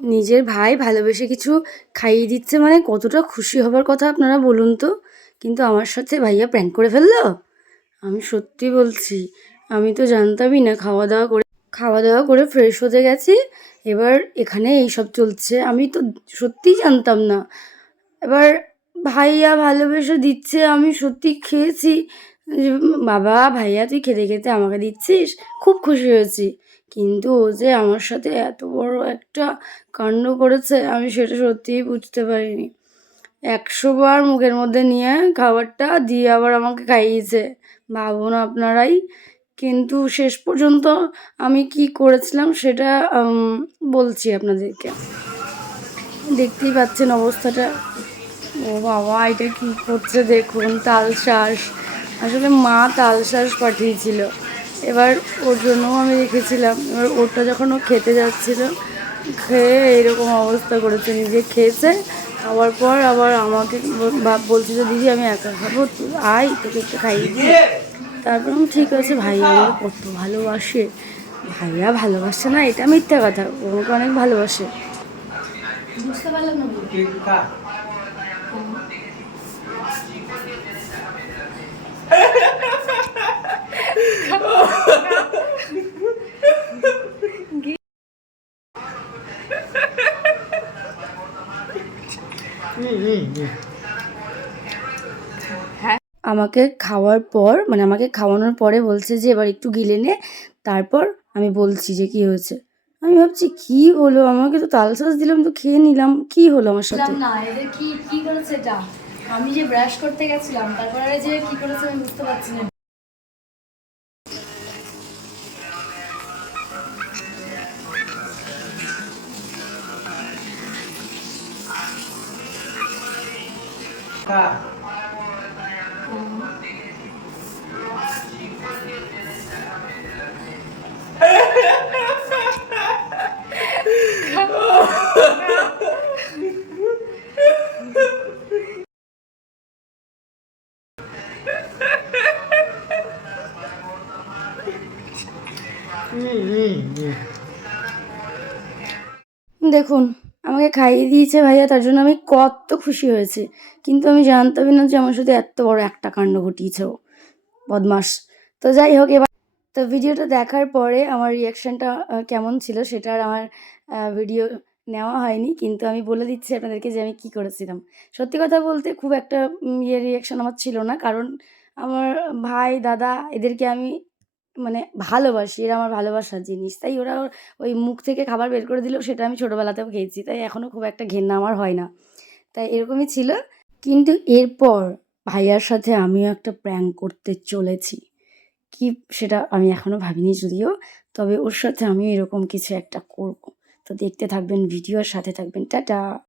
নিজের ভাই ভালোবেসে কিছু খাইয়ে দিচ্ছে মানে কতটা খুশি হবার কথা আপনারা বলুন তো? কিন্তু আমার সাথে ভাইয়া প্র্যাঙ্ক করে ফেলল? আমি সত্যি বলছি, আমি তো জানতামই না, খাওয়া দাওয়া করে, খাওয়া দাওয়া করে ফ্রেশ হতে গেছি, এবার এখানে এইসব চলছে, আমি তো সত্যিই জানতাম না। এবার ভাইয়া ভালোবেসে দিচ্ছে, আমি সত্যি খেয়েছি। বাবা, ভাইয়া তুই খেতে খেতে আমাকে দিচ্ছিস? খুব খুশি হয়েছি। কিন্তু ও যে আমার সাথে এত বড় একটা কাণ্ড করেছে, আমি সেটা সত্যিই বুঝতে পারিনি। একশো বার মুখের মধ্যে নিয়ে খাবারটা দিয়ে আবার আমাকে খাইয়েছে। ভাবুন আপনারাই। কিন্তু শেষ পর্যন্ত আমি কি করেছিলাম সেটা বলছি আপনাদেরকে। দেখতেই পাচ্ছেন অবস্থাটা। ও বাবা, এটা কি করছে দেখুন, তালশাঁস। আসলে মা তালশাঁস পাঠিয়েছিল। এবার ওর জন্যও আমি রেখেছিলাম। এবার ওটা যখন ও খেতে যাচ্ছিল খেয়ে এরকম অবস্থা করেছে নিজে খেয়েছে খাওয়ার পর আবার আমাকে ব- বা- বলছে যে দিদি আমি একা খাব তুই আয় তোকে একটু খাইয়ে দিই। তারপর আমি ঠিক আছে ভাইয়া আমাকে কত ভালোবাসে। ভাইয়া ভালোবাসে না এটা মিথ্যা কথা ও আমাকে অনেক ভালোবাসে। বুঝতে পারলাম না। আমাকে খাওয়ার পর মানে আমাকে খাওয়ানোর পরে বলছে যে, এবার একটু গিলে নে। তারপর আমি বলছি যে, কি হয়েছে? আমি ভাবছি, কি হলো? আমাকে তো তাল সাজ দিলাম, তো খেয়ে নিলাম। কি হলো আমার সাথে? না, এদের কি কি করেছে এটা? আমি যে ব্রাশ করতে গেছিলাম, তারপরে যে কি করেছে আমি বুঝতে পারছি না। দেখুন আমাকে খাইয়ে দিয়েছে ভাইয়া, তার জন্য আমি কত খুশি হয়েছি। কিন্তু আমি জানতামই না যে আমার সাথে এত বড় একটা কাণ্ড ঘটিয়েছে ও। বদমাস। তো যাই হোক, এবার তো ভিডিওটা দেখার পরে আমার রিয়াকশানটা কেমন ছিল সেটা আর আমার ভিডিও নেওয়া হয়নি। কিন্তু আমি বলে দিচ্ছি আপনাদেরকে যে আমি কী করেছিলাম। সত্যি কথা বলতে খুব একটা ইয়ে রিয়াকশান আমার ছিল না। কারণ আমার ভাই, দাদা, এদেরকে আমি মানে ভালোবাসি, এরা আমার ভালোবাসার জিনিস। তাই ওরা ওই মুখ থেকে খাবার বের করে দিলেও সেটা আমি ছোটোবেলাতেও খেয়েছি। তাই এখনও খুব একটা ঘেন্না আমার হয় না। তাই এরকমই ছিল। কিন্তু এরপর ভাইয়ার সাথে আমিও একটা প্র্যাঙ্ক করতে চলেছি। কি সেটা আমি এখনও ভাবিনি যদিও। তবে ওর সাথে আমিও এরকম কিছু একটা করব। তো দেখতে থাকবেন ভিডিওর সাথে থাকবেন। টাটা!